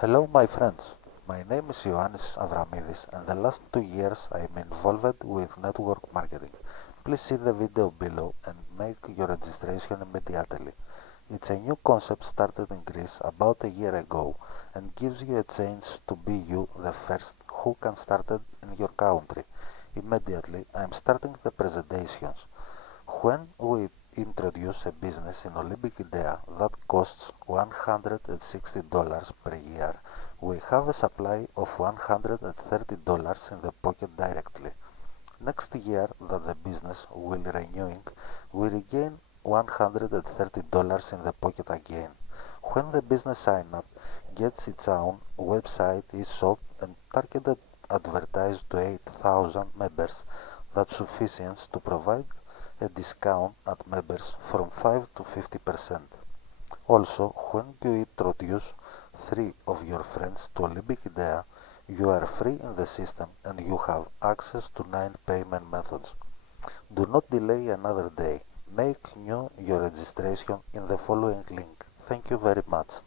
Hello, my friends. My name is Ioannis Avramidis, and the last 2 years I am involved with network marketing. Please see the video below and make your registration immediately. It's a new concept started in Greece about a year ago and gives you a chance to be you the first who can start it in your country. Immediately, I am starting the presentations. When we introduce a business in Olympic Idea that costs $160 per year, we have a supply of $130 in the pocket directly. Next year that the business will renewing, we regain $130 in the pocket again. When the business sign up, gets its own website, e-shop and targeted advertise to 8,000 members, that's sufficient to provide a discount at members from 5 to 50%. Also, when you introduce 3 of your friends to Olympic Idea, you are free in the system and you have access to 9 payment methods. Do not delay another day. Make new your registration in the following link. Thank you very much.